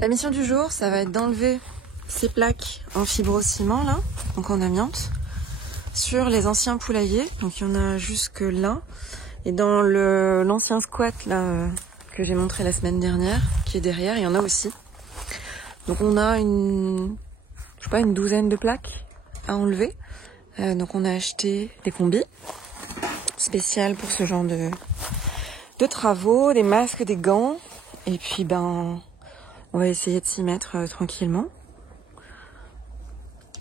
La mission du jour, ça va être d'enlever ces plaques en fibrociment là, donc en amiante, sur les anciens poulaillers. Donc il y en a jusque là. Et dans l'ancien squat là que j'ai montré la semaine dernière, qui est derrière, il y en a aussi. Donc on a une douzaine de plaques à enlever. Donc on a acheté des combis spéciales pour ce genre de travaux, des masques, des gants. Et puis on va essayer de s'y mettre tranquillement.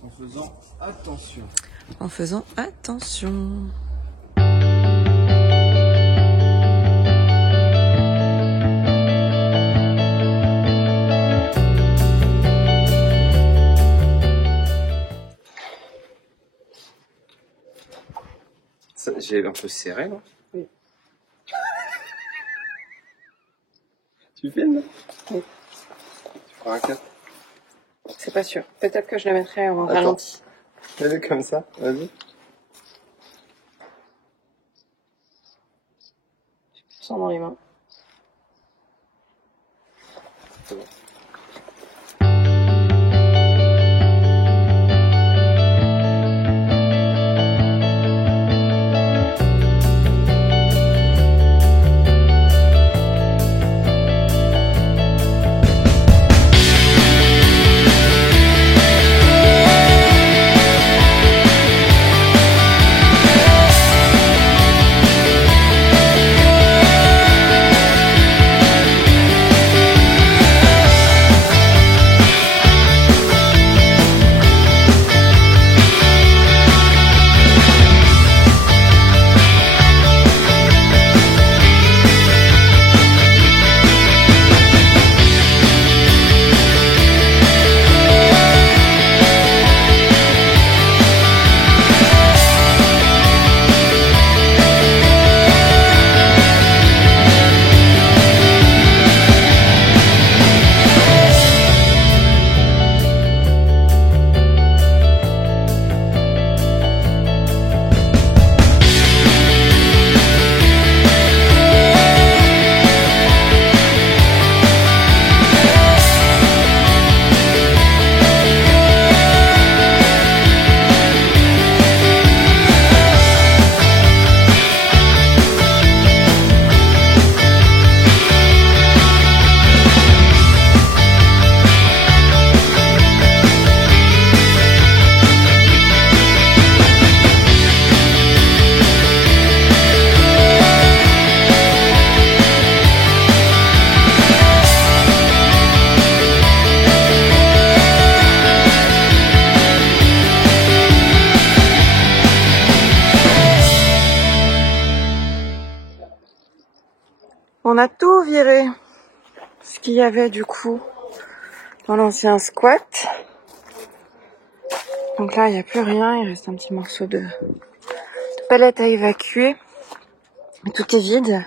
En faisant attention. En faisant attention. J'ai un peu serré, non? Oui. Tu filmes? Oui. Tu prends un cap? C'est pas sûr. Peut-être que je le mettrai en ralenti. Fais-le comme ça, vas-y. Sans dans les mains. C'est bon. On a tout viré, ce qu'il y avait du coup dans l'ancien squat. Donc là, il n'y a plus rien, il reste un petit morceau de palette à évacuer. Et tout est vide.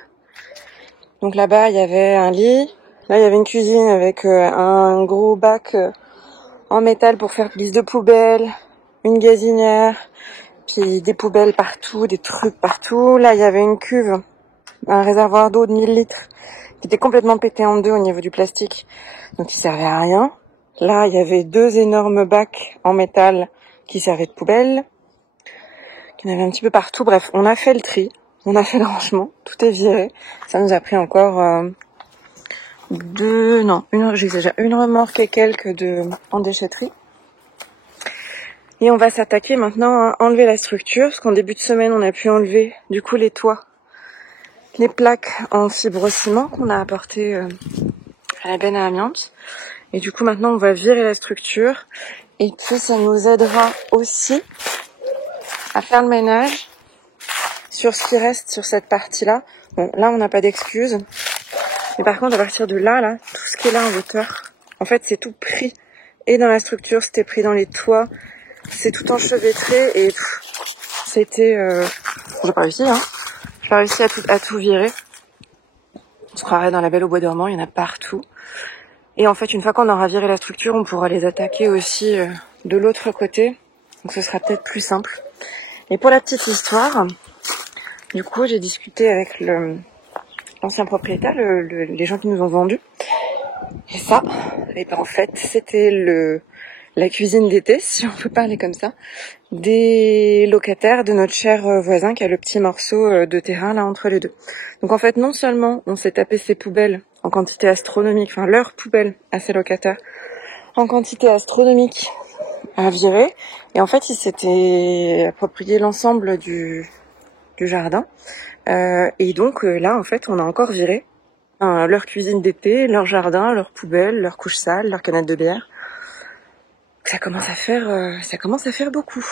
Donc là-bas, il y avait un lit. Là, il y avait une cuisine avec un gros bac en métal pour faire glisse de poubelle, une gazinière, puis des poubelles partout, des trucs partout. Là, il y avait une cuve, un réservoir d'eau de 1000 litres qui était complètement pété en deux au niveau du plastique, donc il servait à rien. Là, il y avait deux énormes bacs en métal qui servaient de poubelle, qui en avaient un petit peu partout. Bref, on a fait le tri, on a fait le rangement, tout est viré. Ça nous a pris encore une remorque et quelques en déchetterie. Et on va s'attaquer maintenant à enlever la structure, parce qu'en début de semaine, on a pu enlever du coup les toits, les plaques en fibrociment qu'on a apportées à la benne à amiante. Et du coup, maintenant, on va virer la structure. Et puis, ça nous aidera aussi à faire le ménage sur ce qui reste sur cette partie-là. Bon, là, on n'a pas d'excuses. Mais par contre, à partir de là, tout ce qui est là en hauteur, en fait, c'est tout pris. Et dans la structure, c'était pris dans les toits. C'est tout enchevêtré et c'était... J'ai pas réussi, hein. J'ai pas réussi à tout virer. On se croirait dans La Belle au bois dormant, il y en a partout. Et en fait, une fois qu'on aura viré la structure, on pourra les attaquer aussi de l'autre côté. Donc ce sera peut-être plus simple. Et pour la petite histoire, du coup, j'ai discuté avec l'ancien propriétaire, les gens qui nous ont vendu. Et ça, et ben en fait, c'était la cuisine d'été, si on peut parler comme ça, des locataires de notre cher voisin qui a le petit morceau de terrain là entre les deux. Donc en fait, non seulement on s'est tapé ses poubelles en quantité astronomique, enfin leurs poubelles à ces locataires, en quantité astronomique à virer, et en fait ils s'étaient approprié l'ensemble du jardin, et donc là en fait on a encore viré leur cuisine d'été, leur jardin, leurs poubelles, leurs couches sales, leurs canettes de bière. Ça commence à faire beaucoup.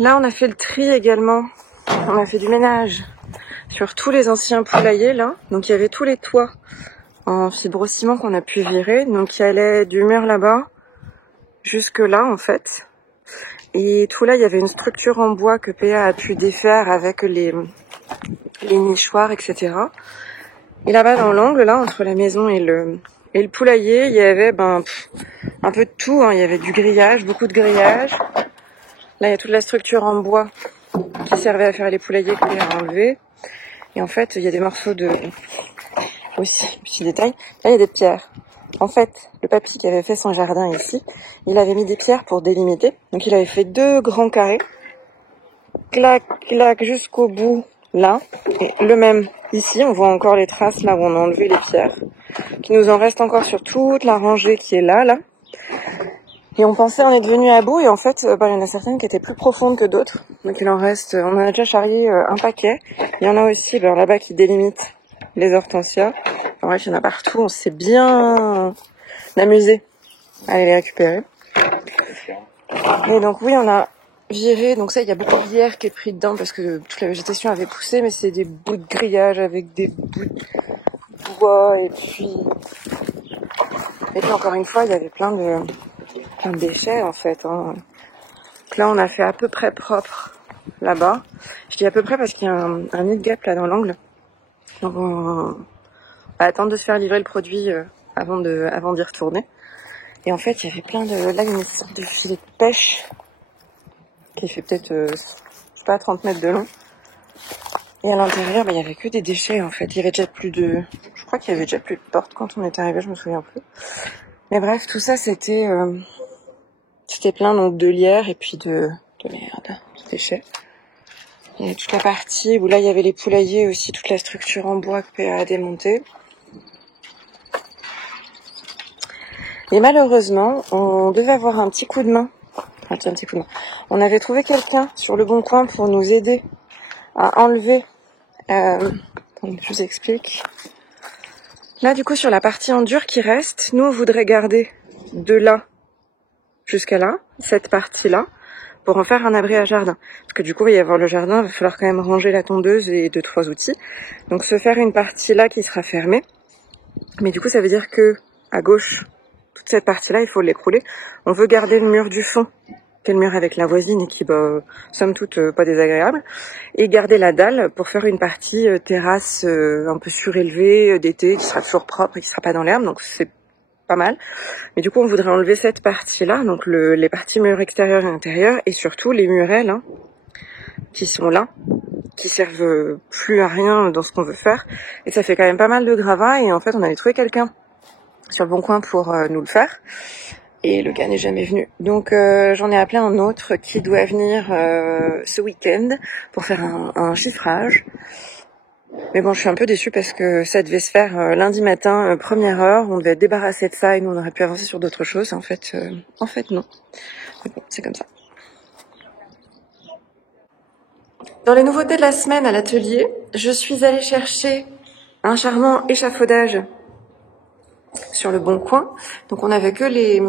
Là, on a fait le tri également. On a fait du ménage sur tous les anciens poulaillers, là. Donc, il y avait tous les toits en fibrociment qu'on a pu virer. Donc, il y allait du mur là-bas jusque là, en fait. Et tout là, il y avait une structure en bois que PA a pu défaire avec les nichoirs, etc. Et là-bas, dans l'angle, là, entre la maison et le poulailler, il y avait un peu de tout. Hein. Il y avait du grillage, beaucoup de grillage. Là, il y a toute la structure en bois qui servait à faire les poulaillers que PA a enlevé. Et en fait, il y a des morceaux de... Aussi, petit détail. Là, il y a des pierres. En fait, le papy qui avait fait son jardin ici, il avait mis des pierres pour délimiter. Donc, il avait fait 2 grands carrés. Clac, clac, jusqu'au bout, là. Et le même ici, on voit encore les traces là où on a enlevé les pierres. Qui nous en reste encore sur toute la rangée qui est là. Et on pensait en être venu à bout, et en fait, il y en a certaines qui étaient plus profondes que d'autres. Donc il en reste, on en a déjà charrié un paquet. Il y en a aussi là-bas qui délimitent les hortensias. En bref, il y en a partout, on s'est bien amusé à aller les récupérer. Et donc oui, on a viré, donc ça, il y a beaucoup de lierre qui est pris dedans parce que toute la végétation avait poussé, mais c'est des bouts de grillage avec des bouts de bois, et puis encore une fois, il y avait plein de déchets en fait. Hein. Donc là, on a fait à peu près propre là-bas. Je dis à peu près parce qu'il y a un nid de guêpe là dans l'angle. Donc on va attendre de se faire livrer le produit avant d'y retourner. Et en fait, il y avait plein de... Là, il y a une sorte de filet de pêche qui fait peut-être, je sais pas, 30 mètres de long. Et à l'intérieur, il y avait que des déchets en fait. Il y avait déjà plus de... Je crois qu'il y avait déjà plus de portes quand on est arrivé, je me souviens plus. Mais bref, tout ça, c'était plein donc de lierre et puis de merde, de déchets. Il y a toute la partie où là, il y avait les poulaillers aussi, toute la structure en bois que PA a démontée. Et malheureusement, on devait avoir un petit coup de main. Enfin, un petit coup de main. On avait trouvé quelqu'un sur le bon coin pour nous aider à enlever... je vous explique. Là, du coup, sur la partie en dur qui reste, nous, on voudrait garder de là jusqu'à là, cette partie-là, pour en faire un abri à jardin. Parce que du coup, il va y avoir le jardin, il va falloir quand même ranger la tondeuse et 2-3 outils. Donc, se faire une partie là qui sera fermée. Mais du coup, ça veut dire que à gauche, toute cette partie-là, il faut l'écrouler. On veut garder le mur du fond quel mur avec la voisine et qui, somme toute, pas désagréable. Et garder la dalle pour faire une partie terrasse un peu surélevée d'été, qui sera toujours propre et qui sera pas dans l'herbe, donc c'est pas mal. Mais du coup, on voudrait enlever cette partie-là, donc les parties murs extérieurs et intérieurs, et surtout les murelles qui sont là, qui servent plus à rien dans ce qu'on veut faire. Et ça fait quand même pas mal de gravats, et en fait, on avait trouvé quelqu'un sur le bon coin pour nous le faire. Et le gars n'est jamais venu. Donc j'en ai appelé un autre qui doit venir ce week-end pour faire un chiffrage. Mais bon, je suis un peu déçue parce que ça devait se faire lundi matin, première heure. On devait être débarrassé de ça et nous on aurait pu avancer sur d'autres choses. En fait, non. Mais bon, c'est comme ça. Dans les nouveautés de la semaine à l'atelier, je suis allée chercher un charmant échafaudage sur le bon coin. Donc on avait que les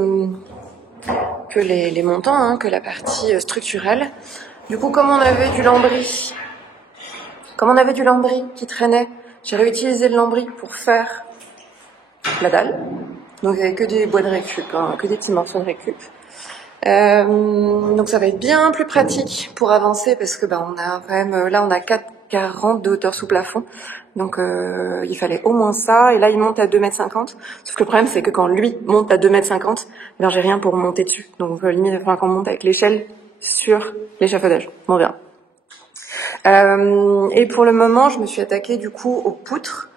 montants, hein, que la partie structurelle. Du coup, comme on avait du lambris qui traînait, j'ai réutilisé le lambris pour faire la dalle. Donc il n'y avait que des bois de récup, hein, que des petits morceaux de récup. Donc ça va être bien plus pratique pour avancer parce que on a quand même, là on a 4,40 de hauteur sous plafond. Donc il fallait au moins ça, et là il monte à 2,50 m. Sauf que le problème c'est que quand lui monte à 2,50 m, j'ai rien pour monter dessus. Donc limite il va falloir qu'on monte avec l'échelle sur l'échafaudage. On verra. Et pour le moment je me suis attaquée du coup aux poutres.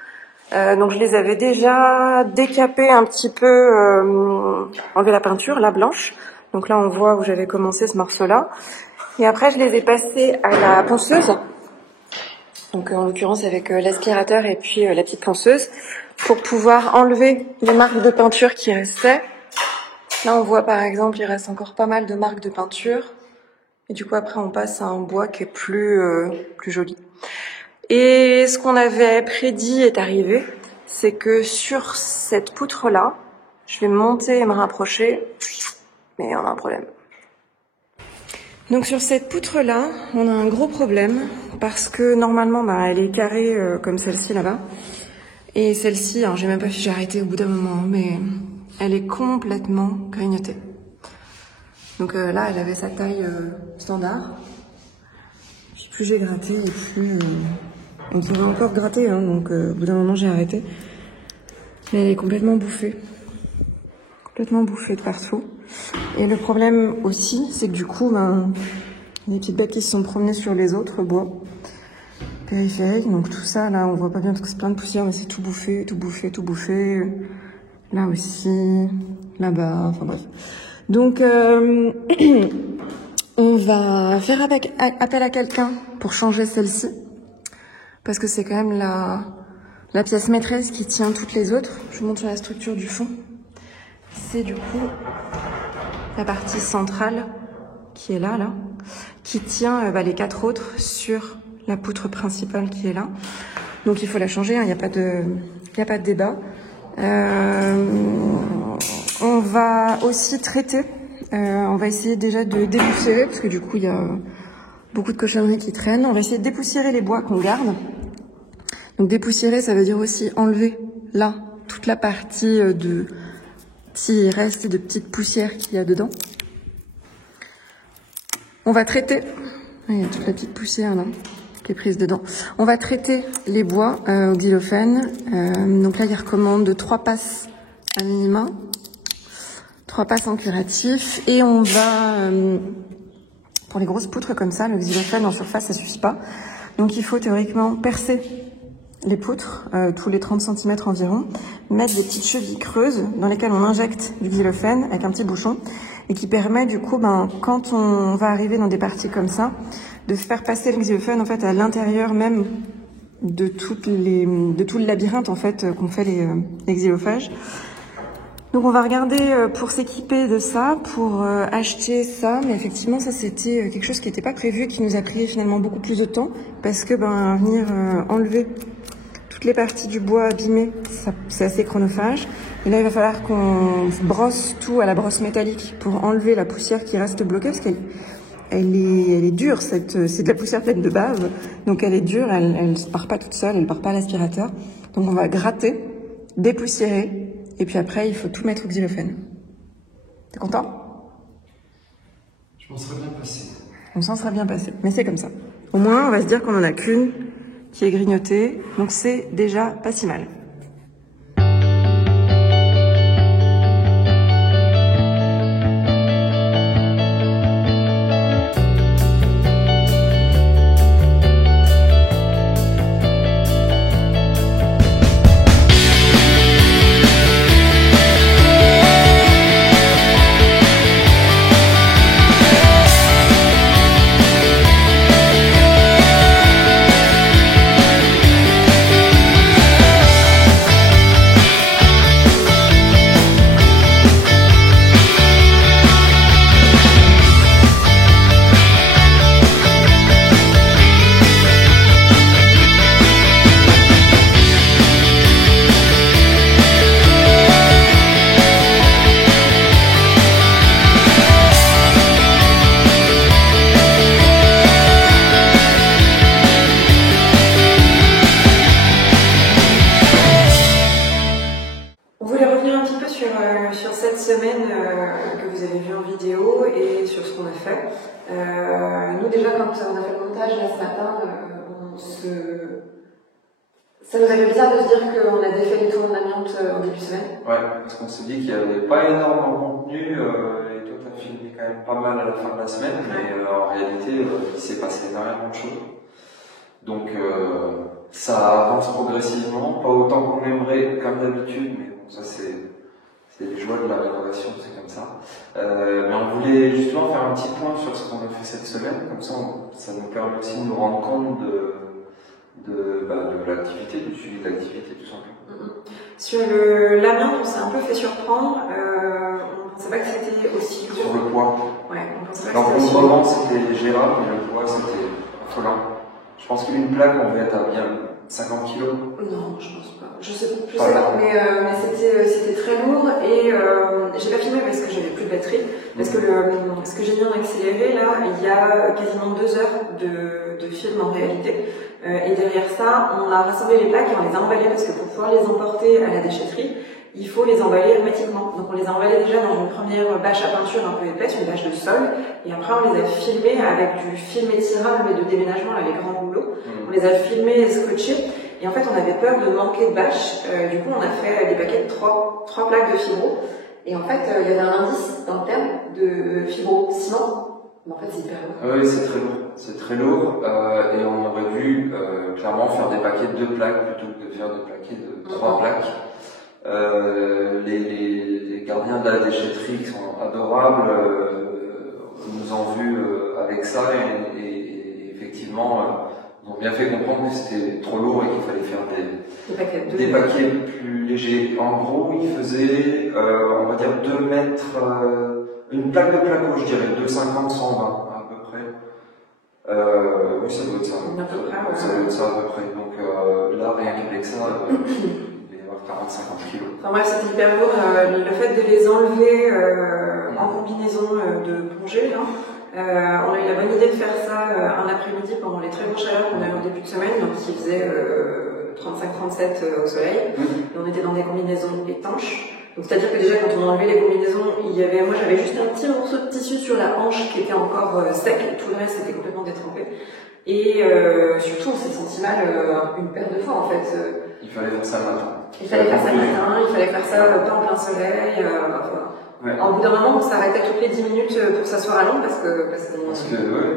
Donc je les avais déjà décapées un petit peu, enlevé la peinture, la blanche. Donc là on voit où j'avais commencé ce morceau-là. Et après je les ai passées à la ponceuse. Donc en l'occurrence avec l'aspirateur et puis la petite ponceuse, pour pouvoir enlever les marques de peinture qui restaient. Là on voit par exemple il reste encore pas mal de marques de peinture. Et du coup après on passe à un bois qui est plus joli. Et ce qu'on avait prédit est arrivé, c'est que sur cette poutre-là, je vais monter et me rapprocher, mais on a un problème. Donc sur cette poutre-là, on a un gros problème, parce que normalement, elle est carrée comme celle-ci là-bas. Et celle-ci, alors j'ai même pas fait, j'ai arrêté au bout d'un moment, mais elle est complètement grignotée. Donc là, elle avait sa taille standard. Puis plus j'ai gratté, et plus... on pourrait encore gratter, hein, donc au bout d'un moment, j'ai arrêté. Mais elle est complètement bouffée. Complètement bouffée de partout. Et le problème aussi, c'est que du coup, il y a des petites bêtes qui se sont promenées sur les autres bois périphériques. Donc tout ça, là, on voit pas bien parce que c'est plein de poussière, mais c'est tout bouffé, tout bouffé, tout bouffé. Là aussi, là-bas, enfin bref. Donc, on va faire appel à quelqu'un pour changer celle-ci. Parce que c'est quand même la pièce maîtresse qui tient toutes les autres. Je vous montre la structure du fond. C'est du coup la partie centrale qui est là, qui tient les 4 autres sur la poutre principale qui est là. Donc il faut la changer, il n'y a pas de débat. On va aussi traiter, on va essayer déjà de dépoussiérer, parce que du coup il y a beaucoup de cochonneries qui traînent. On va essayer de dépoussiérer les bois qu'on garde. Donc dépoussiérer, ça veut dire aussi enlever là toute la partie de petits restes de petites poussières qu'il y a dedans. On va traiter, il y a toute la petite poussière là qui est prise dedans. On va traiter les bois au xylophène. Donc là, il recommande 3 passes à minima, 3 passes en curatif. Et on va, pour les grosses poutres comme ça, le xylophène en surface, ça suffit pas. Donc il faut théoriquement percer les poutres, tous les 30 cm environ, mettre des petites chevilles creuses dans lesquelles on injecte du xylophène avec un petit bouchon, et qui permet du coup, quand on va arriver dans des parties comme ça, de faire passer le xylophène en fait à l'intérieur même de tout le labyrinthe en fait qu'ont fait les xylophages. Donc on va regarder pour s'équiper de ça, pour acheter ça, mais effectivement ça c'était quelque chose qui n'était pas prévu et qui nous a pris finalement beaucoup plus de temps, parce que venir enlever toutes les parties du bois abîmées, c'est assez chronophage. Et là il va falloir qu'on brosse tout à la brosse métallique pour enlever la poussière qui reste bloquée, parce qu'elle est dure, c'est de la poussière pleine de bave, donc elle est dure, elle ne part pas toute seule, elle ne part pas à l'aspirateur. Donc on va gratter, dépoussiérer, et puis après il faut tout mettre au xylophène. T'es content? Je m'en serais bien passé. On s'en serait bien passé, mais c'est comme ça. Au moins, on va se dire qu'on en a qu'une qui est grignotée, donc c'est déjà pas si mal. Sur cette semaine que vous avez vue en vidéo et sur ce qu'on a fait. Nous déjà quand on a fait le montage là ce matin, ça nous a fait bizarre de se dire qu'on a défait les tours en amiante au début de semaine. Ouais, parce qu'on s'est dit qu'il n'y avait pas énormément de contenu et toi tu as filmé quand même pas mal à la fin de la semaine, mais en réalité il s'est passé énormément de choses. Donc ça avance progressivement, pas autant qu'on aimerait comme d'habitude, mais bon, ça c'est les joies de la rénovation, c'est comme ça. Mais on voulait justement faire un petit point sur ce qu'on a fait cette semaine, comme ça ça nous permet aussi de nous rendre compte de l'activité, du suivi de l'activité tout simplement. Sur l'amiante, on s'est un peu fait surprendre, on ne pensait pas que c'était aussi lourd. Sur le poids. Ouais, on pensait pas que c'était aussi lourd. Alors pour le moment c'était gérable, mais le poids c'était affolant. Je pense qu'une plaque on devait être à bien 50 kg. Non, je pense pas. Je sais plus ça, mais c'était très lourd et j'ai pas filmé parce que j'avais plus de batterie. Parce que ce que j'ai mis en accéléré là, il y a quasiment 2 heures de film en réalité. Et derrière ça, on a rassemblé les plaques et on les a emballées parce que pour pouvoir les emporter à la déchetterie, il faut les emballer hermétiquement. Donc on les a emballés déjà dans une première bâche à peinture un peu épaisse, une bâche de sol, et après on les a filmés avec du film étirable et de déménagement, là, les grands rouleaux. On les a filmés et scotchés. Et en fait, on avait peur de manquer de bâches. Du coup, on a fait des paquets de 3 plaques de fibro. Et en fait, il y avait un indice dans le terme de fibro-ciment. Mais en fait, c'est hyper lourd. Oui, c'est très lourd. C'est très lourd. Et on aurait dû clairement faire des paquets de 2 plaques plutôt que de faire des paquets de 3 plaques. Les gardiens de la déchetterie qui sont adorables nous ont vus avec ça et effectivement ils ont bien fait comprendre que c'était trop lourd et qu'il fallait faire des paquets plus légers. En gros, ils faisaient on va dire 2 mètres, une plaque de placo, je dirais 2,50, 120 à peu près. Oui, ça doit être ça. Ça doit être ça à peu près. Donc là, rien qu'avec ça, 40-50 kilos. Enfin bref, c'était hyper lourd. Le fait de les enlever en combinaison de plongée, là, on a eu la bonne idée de faire ça un après-midi pendant les très bonnes chaleurs qu'on a eu au début de semaine, donc il faisait 35-37 au soleil. Et on était dans des combinaisons étanches. Donc c'est-à-dire que déjà quand on a enlevé les combinaisons, moi j'avais juste un petit morceau de tissu sur la hanche qui était encore sec, et tout le reste était complètement détrempé. Et surtout on s'est senti mal une paire de fois en fait. Il fallait faire ça le matin. Il fallait faire ça le matin, il fallait faire ça pas en plein soleil. En bout d'un moment, on s'arrêtait toutes les 10 minutes pour s'asseoir à l'ombre parce que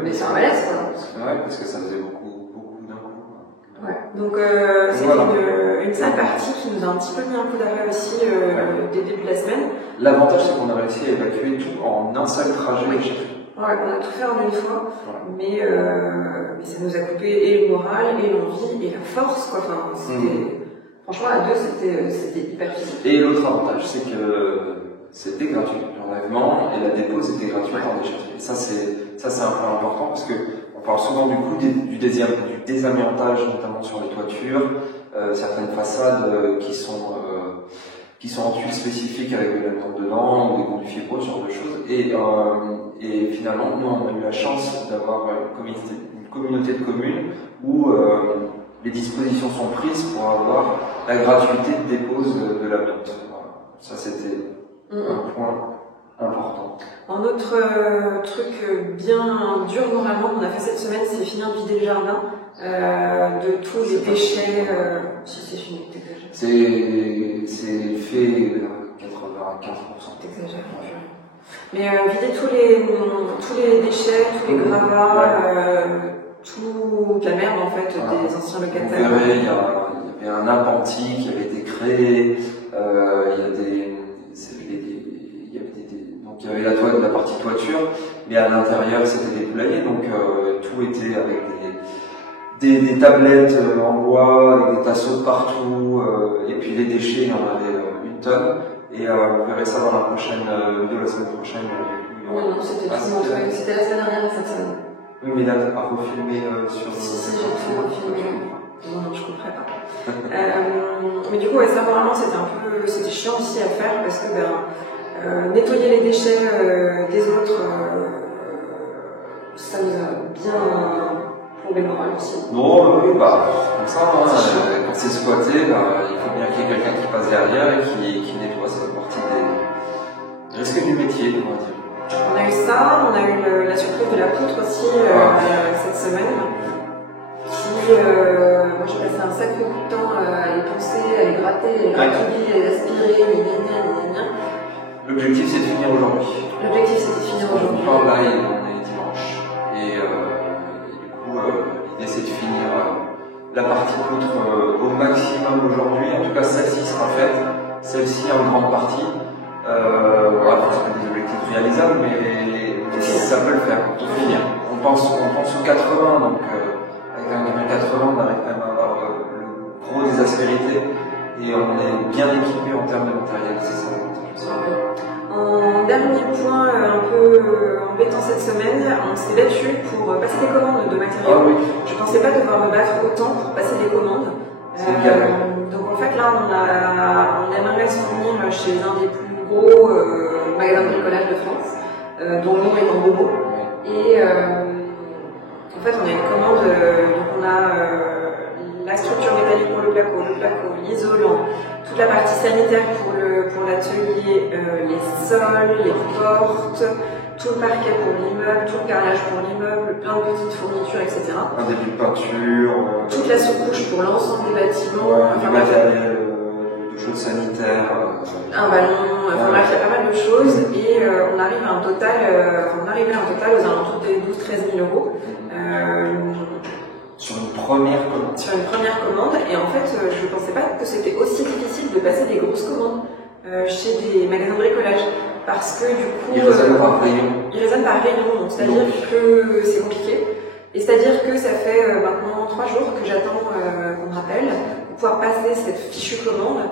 mais c'est un malaise quoi. Parce que ça faisait beaucoup d'un coup. Ouais. Donc c'est une sale partie qui nous a un petit peu mis un coup d'arrêt aussi dès le début de la semaine. L'avantage c'est qu'on a réussi à évacuer tout en un seul trajet. Ouais, on a tout fait en une fois, mais ça nous a coupé et le moral, et l'envie, et la force, quoi. Enfin, franchement, à 2, c'était hyper physique. Et l'autre avantage, c'est que c'était gratuit. L'enlèvement et la dépose était gratuite en déchetterie. Et ça, c'est un point important parce que on parle souvent du coût du désamiantage, notamment sur les toitures, certaines façades qui sont en tuiles spécifiques avec de l'amiante dedans, ou des conduits fibreux, ce genre de choses. Et finalement, nous, on a eu la chance d'avoir une communauté de communes où les dispositions sont prises pour avoir la gratuité de dépose de l'amiante. Ça, c'était un point important. Un autre truc bien dur moralement qu'on a fait cette semaine, c'est finir de vider le jardin de tous les déchets. Si c'est fini, t'exagères. C'est fait 95%. T'exagères. Mais vider tous les déchets, tous les gravats, toute la merde en fait des anciens locataires. Vous verrez, il y avait un appentis qui avait été créé, donc il y avait la partie toiture, mais à l'intérieur c'était des poulaillers, donc tout était avec des tablettes en bois, avec des tasseaux de partout, et puis les déchets, il y en avait une tonne. Et vous verrez ça dans la prochaine vidéo, la semaine prochaine. Oui, non, c'était c'était la semaine dernière, cette semaine. Oui, mais là, t'as pas refilmé sur... Si, j'ai tout refilmé. Non, je comprends pas. Mais du coup, ouais, ça, vraiment, c'était chiant aussi à faire parce que, nettoyer les déchets des autres, ça nous a bien plombé le moral aussi. Non, oui, comme ça, hein, quand c'est squatté, il faut bien qu'il y ait quelqu'un qui passe derrière et qui nettoie. Ça fait partie des risques du métier, on va dire. On a eu ça, on a eu la surprise de la poutre aussi cette semaine. Moi j'ai passé un sacré bout de temps à y penser, à les gratter, à les gratouiller, à les aspirer, L'objectif c'est de finir aujourd'hui. L'objectif c'est de finir aujourd'hui. Là, on est dimanche. Et du coup, l'idée c'est de finir la partie poutre au maximum aujourd'hui. En tout cas, celle-ci sera faite. Celle-ci en grande partie. Voilà, ce sont des objectifs réalisables, mais ça peut le faire, on peut finir. On pense aux 80, donc avec un 80, on arrive quand même à avoir le gros des aspérités et on est bien équipé en termes de matériel, c'est ça l'avantage. En dernier point un peu embêtant cette semaine, on s'est battu pour passer des commandes de matériaux. Oui. Je ne pensais pas devoir me battre autant pour passer des commandes. Donc en fait là on aimerait se fournir chez un des plus gros magasins de bricolage de France, dont le nom est en Bobo. Et en fait, on a une commande, donc on a la structure métallique pour le placo, l'isolant, toute la partie sanitaire pour l'atelier, les sols, les portes, tout le parquet pour l'immeuble, tout le carrelage pour l'immeuble, plein de petites fournitures, etc. Un début de peinture. Toute la sous-couche pour l'ensemble des bâtiments. Du matériel. Choses sanitaires, un ballon, enfin bref, il y a pas mal de choses et on arrive à un total, aux alentours des 12-13 000 euros. Sur une première commande. Sur une première commande, et en fait, je ne pensais pas que c'était aussi difficile de passer des grosses commandes chez des magasins de bricolage, parce que du coup, ils raisonnent par rayon. Ils raisonnent par rayon, donc c'est-à-dire que c'est compliqué. Et c'est-à-dire que ça fait maintenant 3 jours que j'attends qu'on me rappelle pour pouvoir passer cette fichue commande.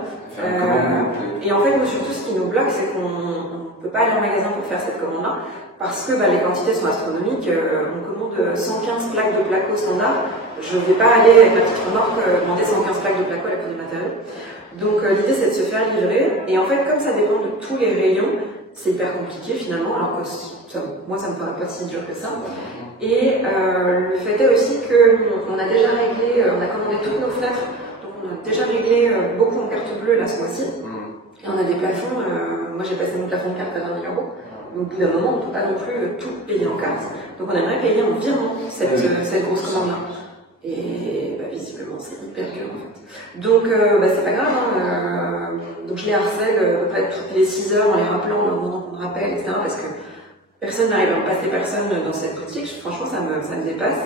Et en fait, nous, surtout, ce qui nous bloque, c'est qu'on ne peut pas aller en magasin pour faire cette commande-là, parce que les quantités sont astronomiques. On commande 115 plaques de placo standard. Je ne vais pas aller avec ma petite remorque demander 115 plaques de placo à la Cour des matériaux. Donc l'idée, c'est de se faire livrer. Et en fait, comme ça dépend de tous les rayons, c'est hyper compliqué finalement, alors que moi, ça me paraît pas si dur que ça. Et le fait est aussi qu'on a déjà réglé, on a commandé toutes nos fenêtres. On a déjà réglé beaucoup en carte bleue là ce mois-ci. Et on a des plafonds, moi j'ai passé mon plafond de carte à 20 000 euros. Donc au bout d'un moment, on ne peut pas non plus tout payer en carte. Donc on aimerait payer en virement cette grosse commande-là. Et visiblement c'est hyper dur en fait. Donc c'est pas grave. Donc je les harcèle à peu près toutes les 6 heures en les rappelant, en leur demandant qu'on me rappelle, etc. Parce que personne n'arrive à me passer personne dans cette boutique. Franchement, ça me dépasse.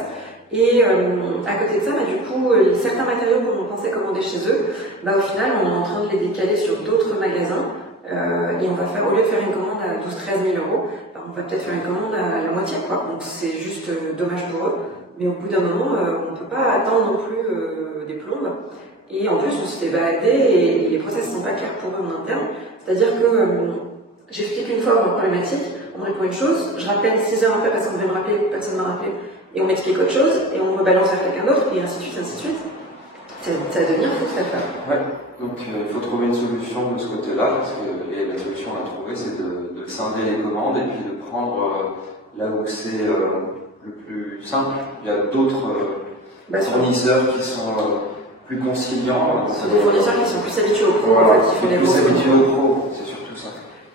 Et à côté de ça, du coup, certains matériaux qu'on pensait commander chez eux, au final, on est en train de les décaler sur d'autres magasins. Et on va faire, au lieu de faire une commande à 12-13 000 euros, on va peut-être faire une commande à la moitié, quoi. Donc c'est juste dommage pour eux. Mais au bout d'un moment, on ne peut pas attendre non plus des plombes. Et en plus, on se fait balader et les process ne sont pas clairs pour eux en interne. C'est-à-dire que j'explique une fois ma problématique, on me répond une chose, je rappelle 6 heures après parce qu'on devait me rappeler, personne ne m'a rappelé. Et on m'explique autre chose, et on me balance vers quelqu'un d'autre, et ainsi de suite, ainsi de suite. Ça va devenir fou cette affaire. Ouais, donc il faut trouver une solution de ce côté-là, et la solution à trouver, c'est de scinder les commandes, et puis de prendre là où c'est le plus simple. Il y a d'autres fournisseurs qui sont plus conciliants. Ce sont des fournisseurs qui sont plus habitués aux pros, voilà, qui font des plus habitués aux pros, c'est surtout ça.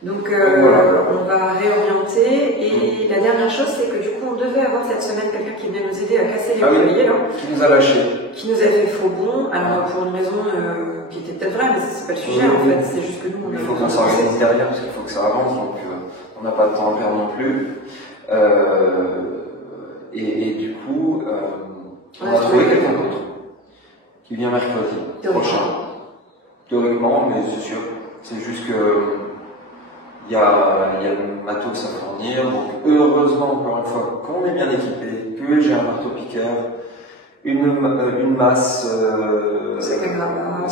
Donc on va réorienter et la dernière chose c'est que du coup on devait avoir cette semaine quelqu'un qui venait nous aider à casser les poulaillers là. Qui nous a lâché. Qui nous a fait faux bond, alors pour une raison qui était peut-être vraie mais c'est pas le sujet en fait, c'est juste que nous il faut qu'on s'organise derrière parce qu'il faut que ça avance donc on n'a pas de temps à perdre non plus. Et du coup on a trouvé quelqu'un d'autre qui vient mercredi prochain. Théoriquement, mais c'est sûr. C'est juste que il y a le matos à fournir, donc heureusement, encore une fois, qu'on est bien équipé, que j'ai un marteau-piqueur, une masse, sac à gravat,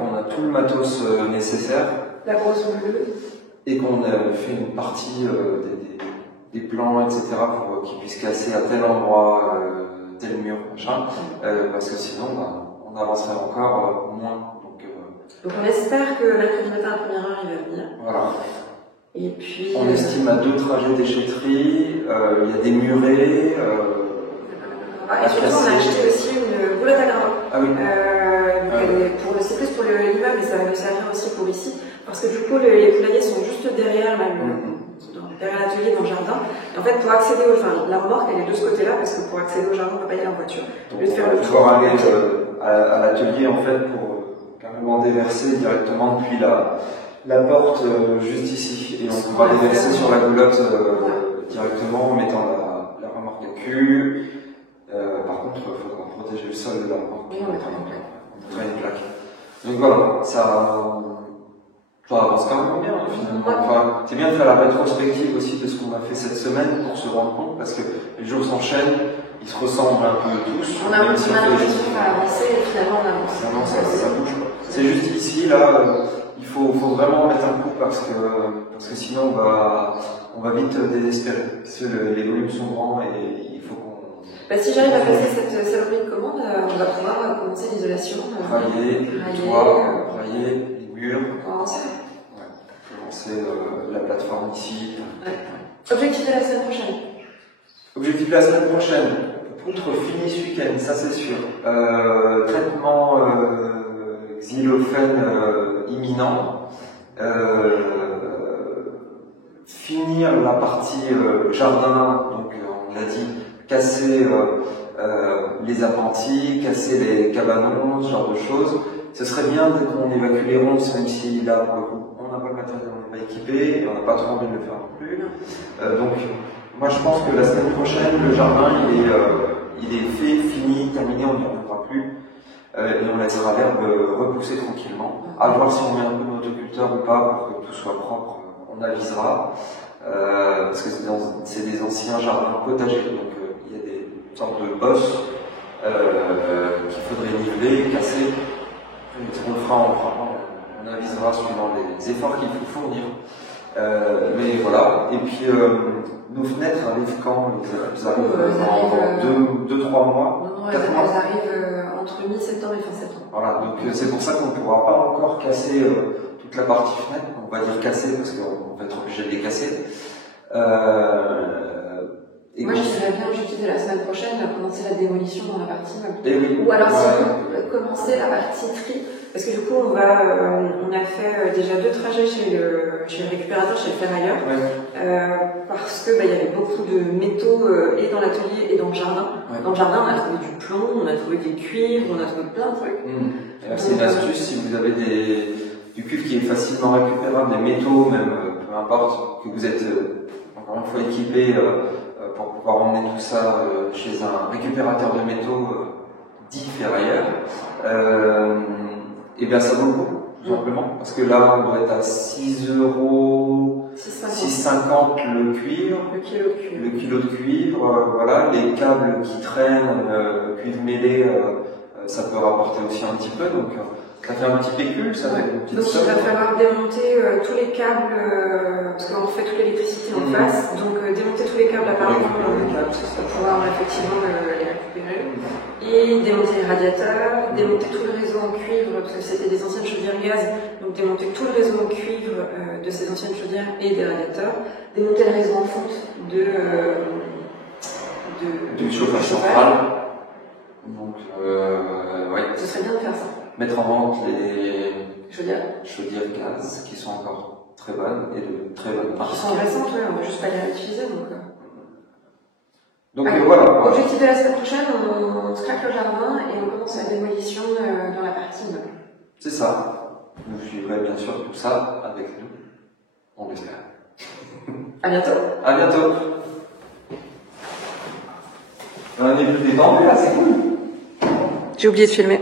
qu'on a tout le matos nécessaire, la grosse meuleuse, et qu'on a fait une partie des plans, etc., pour qu'ils puissent casser à tel endroit, tel mur, machin, parce que sinon, on avancerait encore moins. Donc on espère que mercredi matin à première heure il va venir. Voilà. Et puis. On estime à 2 trajets déchetterie, il y a des murets. Et surtout on a acheté aussi une boulotte à gravat. Ah oui. C'est plus pour l'immeuble mais ça va nous servir aussi pour ici. Parce que du coup les poulaillers sont juste derrière derrière l'atelier dans le jardin. Et en fait pour accéder la remorque elle est de ce côté-là parce que pour accéder au jardin on ne peut pas y aller en voiture. Donc on va pouvoir aller à l'atelier en fait pour carrément déverser directement depuis la porte juste ici. Et on pourra déverser sur la goulotte directement en mettant la remorque à cul. Par contre, il faudra protéger le sol de la remorque. Oui, on mettra une plaque. Donc voilà, ça avance quand même bien finalement. Enfin, c'est bien de faire la rétrospective aussi de ce qu'on a fait cette semaine pour se rendre compte parce que les jours s'enchaînent, ils se ressemblent un peu tous. On a l'impression à avancer et finalement on avance. Finalement ça bouge pas. C'est juste ici, là, il faut vraiment mettre un coup parce que sinon on va vite désespérer. Parce que les volumes sont grands et il faut qu'on... Si j'arrive à passer cette saloperie de commande, on va pouvoir commencer l'isolation. Railler les toits, railler les murs. Commencer. Commencer la plateforme ici. Ouais. Objectif de la semaine prochaine. Objectif de la semaine prochaine. Poutre fini ce week-end, ça c'est sûr. Traitement xylophène imminent. Finir la partie jardin, donc on l'a dit, casser les appentis, casser les cabanons, ce genre de choses. Ce serait bien dès qu'on évacue les ronces, même si là pour le coup on n'a pas le matériel, on n'est pas équipé et on n'a pas trop envie de le faire non plus. Donc moi je pense que la semaine prochaine le jardin il est fait, fini, terminé, on n'y reviendra plus. Et on laissera l'herbe repousser tranquillement. À voir si on met un peu d'autoculteur ou pas pour que tout soit propre, on avisera. Parce que c'est des anciens jardins potagers, donc il y a des sortes de bosses qu'il faudrait niveler, casser. On le fera, on avisera suivant les efforts qu'il faut fournir. Mais voilà, et puis nos fenêtres arrivent quand? Elles arrivent dans 2-3 mois. Non, elles arrivent entre mi-septembre et fin septembre. Voilà, donc c'est pour ça qu'on ne pourra pas encore casser toute la partie fenêtre. On va dire casser parce qu'on va être obligé de les casser. Moi je dirais bien l'objectif de la semaine prochaine, commencer la démolition dans la partie meuble. Oui, ou alors commencer la partie tri. Parce que du coup, on a fait déjà 2 trajets chez le récupérateur, chez le ferrailleur, parce que il y avait beaucoup de métaux et dans l'atelier et dans le jardin. Ouais. Dans le jardin, on a trouvé du plomb, on a trouvé des cuivres, on a trouvé plein de trucs. C'est une astuce, si vous avez du cuivre qui est facilement récupérable, des métaux même, peu importe, que vous êtes encore une fois équipé pour pouvoir emmener tout ça chez un récupérateur de métaux dit ferrailleur. Et bien ça vaut le coup, tout simplement, parce que là on doit être à 6,50 € le cuivre, le kilo de cuivre, voilà, les câbles qui traînent, cuivre mêlé, ça peut rapporter aussi un petit peu, donc ça fait un petit pécule, ça fait une petite donc il va falloir démonter tous les câbles, parce qu'on fait toute l'électricité en face, donc démonter tous les câbles apparemment pour pouvoir effectivement les récupérer. Et démonter les radiateurs, démonter tout le réseau en cuivre, parce que c'était des anciennes chaudières gaz, donc démonter tout le réseau en cuivre de ces anciennes chaudières et des radiateurs, démonter le réseau en fonte du chauffage central. Donc, ouais. Ce serait bien de faire ça. Mettre en vente chaudières. Chaudières gaz qui sont encore très bonnes et de très bonnes marques. Qui sont récentes, ouais, on va juste pas les réutiliser donc voilà. Objectif de la semaine prochaine, on craque le jardin et on commence la démolition dans la partie immeuble. C'est ça. Vous suivrez bien sûr tout ça avec nous. On l'espère. À bientôt. À bientôt. On est plus détendu là, c'est cool. J'ai oublié de filmer.